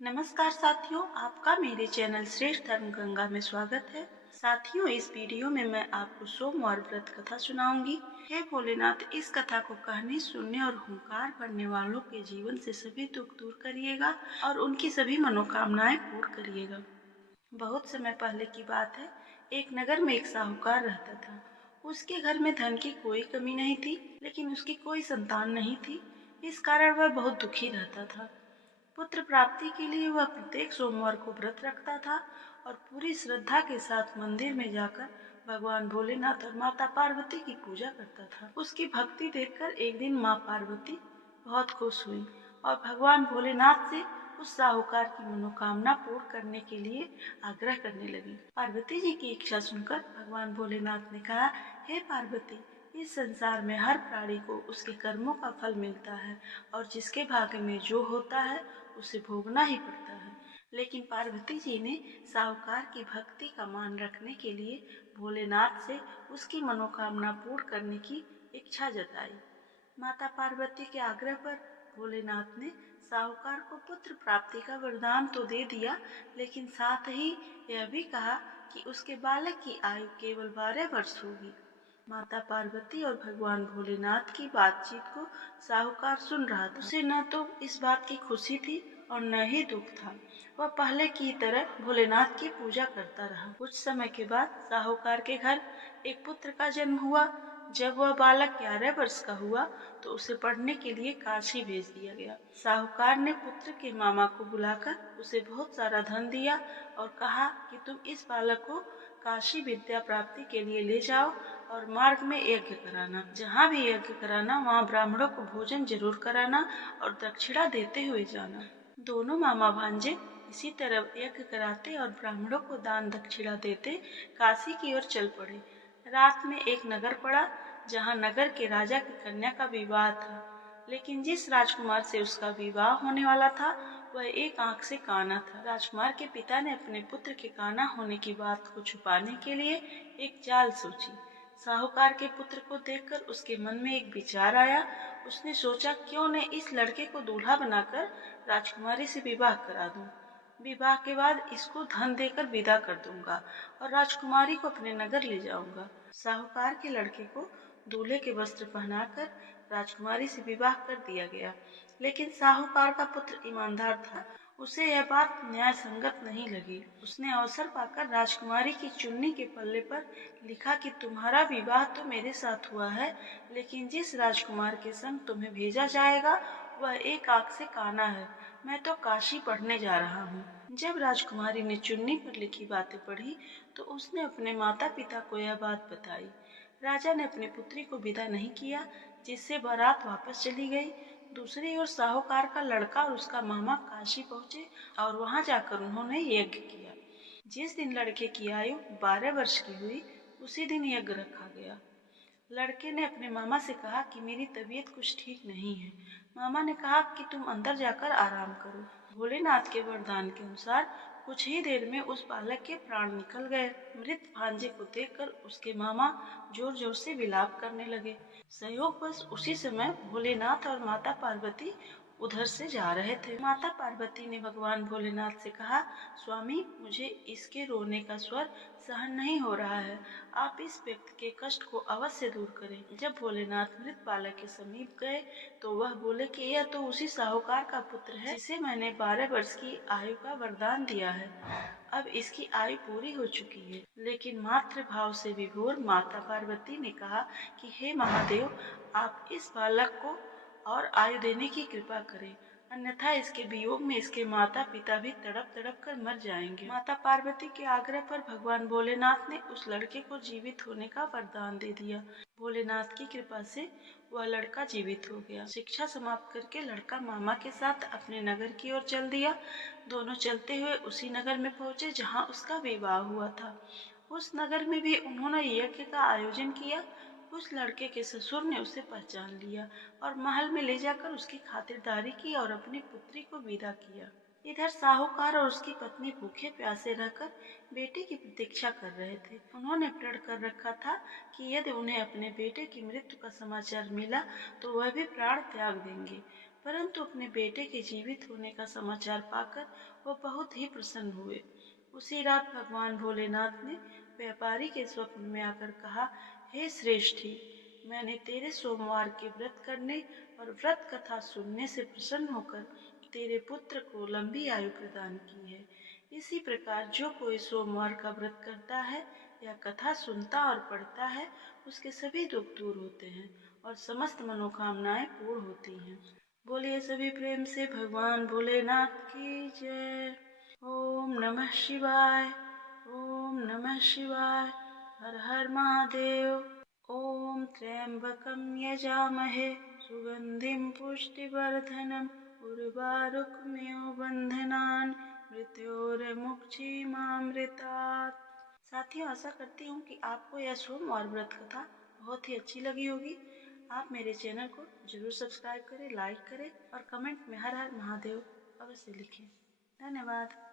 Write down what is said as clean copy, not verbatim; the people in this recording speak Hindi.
नमस्कार साथियों, आपका मेरे चैनल श्रेष्ठ धर्म गंगा में स्वागत है। साथियों, इस वीडियो में मैं आपको सोमवार व्रत कथा सुनाऊंगी। हे भोलेनाथ, इस कथा को कहने, सुनने और हुंकार भरने वालों के जीवन से सभी दुख दूर करिएगा और उनकी सभी मनोकामनाएं पूर्ण करिएगा। बहुत समय पहले की बात है। एक नगर में एक साहूकार रहता था। उसके घर में धन की कोई कमी नहीं थी, लेकिन उसकी कोई संतान नहीं थी। इस कारण वह बहुत दुखी रहता था। पुत्र प्राप्ति के लिए वह प्रत्येक सोमवार को व्रत रखता था और पूरी श्रद्धा के साथ मंदिर में जाकर भगवान भोलेनाथ और माता पार्वती की पूजा करता था। उसकी भक्ति देखकर एक दिन माँ पार्वती बहुत खुश हुई और भगवान भोलेनाथ से उस साहूकार की मनोकामना पूर्ण करने के लिए आग्रह करने लगी। पार्वती जी की इच्छा सुनकर भगवान भोलेनाथ ने कहा, हे पार्वती, इस संसार में हर प्राणी को उसके कर्मों का फल मिलता है और जिसके भाग्य में जो होता है उसे भोगना ही पड़ता है। लेकिन पार्वती जी ने साहूकार की भक्ति का मान रखने के लिए भोलेनाथ से उसकी मनोकामना पूर्ण करने की इच्छा जताई। माता पार्वती के आग्रह पर भोलेनाथ ने साहूकार को पुत्र प्राप्ति का वरदान तो दे दिया, लेकिन साथ ही यह भी कहा कि उसके बालक की आयु केवल 12 वर्ष होगी। माता पार्वती और भगवान भोलेनाथ की बातचीत को साहूकार सुन रहा था। उसे न तो इस बात की खुशी थी और न ही दुख था। वह पहले की तरह भोलेनाथ की पूजा करता रहा। कुछ समय के बाद साहूकार के घर एक पुत्र का जन्म हुआ। जब वह बालक 11 वर्ष का हुआ तो उसे पढ़ने के लिए काशी भेज दिया गया। साहूकार ने पुत्र के मामा को बुलाकर उसे बहुत सारा धन दिया और कहा कि तुम इस बालक को काशी विद्या प्राप्ति के लिए ले जाओ और मार्ग में यज्ञ कराना। जहाँ भी यज्ञ कराना वहाँ ब्राह्मणों को भोजन जरूर कराना और दक्षिणा देते हुए जाना। दोनों मामा भांजे इसी तरह यज्ञ कराते और ब्राह्मणों को दान दक्षिणा देते काशी की ओर चल पड़े। रात में एक नगर पड़ा जहाँ नगर के राजा की कन्या का विवाह था, लेकिन जिस राजकुमार से उसका विवाह होने वाला था वह एक आंख से काना था। राजकुमार के पिता ने अपने पुत्र के काना होने की बात को छुपाने के लिए एक चाल सोची। साहूकार के पुत्र को देखकर उसके मन में एक विचार आया। उसने सोचा, क्यों न इस लड़के को दूल्हा बनाकर राजकुमारी से विवाह करा दूं। विवाह के बाद इसको धन देकर विदा कर दूंगा और राजकुमारी को अपने नगर ले जाऊंगा। साहूकार के लड़के को दूल्हे के वस्त्र पहनाकर राजकुमारी से विवाह कर दिया गया, लेकिन साहूकार का पुत्र ईमानदार था। उसे यह बात न्याय संगत नहीं लगी। उसने अवसर पाकर राजकुमारी की चुन्नी के पल्ले पर लिखा कि तुम्हारा विवाह तो मेरे साथ हुआ है, लेकिन जिस राजकुमार के संग तुम्हें भेजा जाएगा वह एक आंख से काना है। मैं तो काशी पढ़ने जा रहा हूँ। जब राजकुमारी ने चुन्नी पर लिखी बातें पढ़ी तो उसने अपने माता पिता को यह बात बताई। राजा ने अपनी पुत्री को विदा नहीं किया, जिससे बारात वापस चली गई। दूसरी ओर साहूकार का लड़का और उसका मामा काशी पहुँचे और वहाँ जाकर उन्होंने यज्ञ किया। जिस दिन लड़के की आयु 12 वर्ष की हुई उसी दिन यज्ञ रखा गया। लड़के ने अपने मामा से कहा कि मेरी तबीयत कुछ ठीक नहीं है। मामा ने कहा कि तुम अंदर जाकर आराम करो। भोलेनाथ के वरदान के अनुसार कुछ ही देर में उस बालक के प्राण निकल गए। मृत भांजे को देखकर उसके मामा जोर जोर से विलाप करने लगे। संयोगवश उसी समय भोलेनाथ और माता पार्वती उधर से जा रहे थे। माता पार्वती ने भगवान भोलेनाथ से कहा, स्वामी, मुझे इसके रोने का स्वर सहन नहीं हो रहा है। आप इस व्यक्ति के कष्ट को अवश्य दूर करें। जब भोलेनाथ मृत बालक के समीप गए तो वह बोले कि यह तो उसी साहूकार का पुत्र है जिसे मैंने 12 वर्ष की आयु का वरदान दिया है। अब इसकी आयु पूरी हो चुकी है। लेकिन मातृ भाव से विभोर माता पार्वती ने कहा कि हे महादेव, आप इस बालक को और आयु देने की कृपा करें, अन्यथा इसके वियोग में इसके माता पिता भी तड़प तड़प कर मर जाएंगे। माता पार्वती के आग्रह पर भगवान भोलेनाथ ने उस लड़के को जीवित होने का वरदान दे दिया। भोलेनाथ की कृपा से वह लड़का जीवित हो गया। शिक्षा समाप्त करके लड़का मामा के साथ अपने नगर की ओर चल दिया। दोनों चलते हुए उसी नगर में पहुंचे जहाँ उसका विवाह हुआ था। उस नगर में भी उन्होंने यज्ञ का आयोजन किया। उस लड़के के ससुर ने उसे पहचान लिया और महल में ले जाकर उसकी खातिरदारी की और अपनी पुत्री को विदा किया। इधर साहूकार और उसकी पत्नी भूखे प्यासे रहकर बेटे की प्रतीक्षा कर रहे थे। उन्होंने प्रण कर रखा था कि यदि उन्हें अपने बेटे की मृत्यु का समाचार मिला तो वह भी प्राण त्याग देंगे। परंतु अपने बेटे के जीवित होने का समाचार पाकर वो बहुत ही प्रसन्न हुए। उसी रात भगवान भोलेनाथ ने व्यापारी के स्वप्न में आकर कहा, हे श्रेष्ठी, मैंने तेरे सोमवार के व्रत करने और व्रत कथा सुनने से प्रसन्न होकर तेरे पुत्र को लंबी आयु प्रदान की है। इसी प्रकार जो कोई सोमवार का व्रत करता है या कथा सुनता और पढ़ता है, उसके सभी दुख दूर होते हैं और समस्त मनोकामनाएं पूर्ण होती हैं। बोलिए सभी प्रेम से भगवान भोलेनाथ की जय। ओम नमः शिवाय। ओम नमः शिवाय। हर हर महादेव। ओम त्र्यंबकं यजामहे सुगंधिं पुष्टिवर्धनम् उर्वारुकमिव बंधनान् मृत्योर्मुक्षीमामृतात्। साथियों, आशा करती हूँ कि आपको यह सोमवार व्रत कथा बहुत ही अच्छी लगी होगी। आप मेरे चैनल को जरूर सब्सक्राइब करें, लाइक करें और कमेंट में हर हर महादेव अवश्य लिखें। धन्यवाद।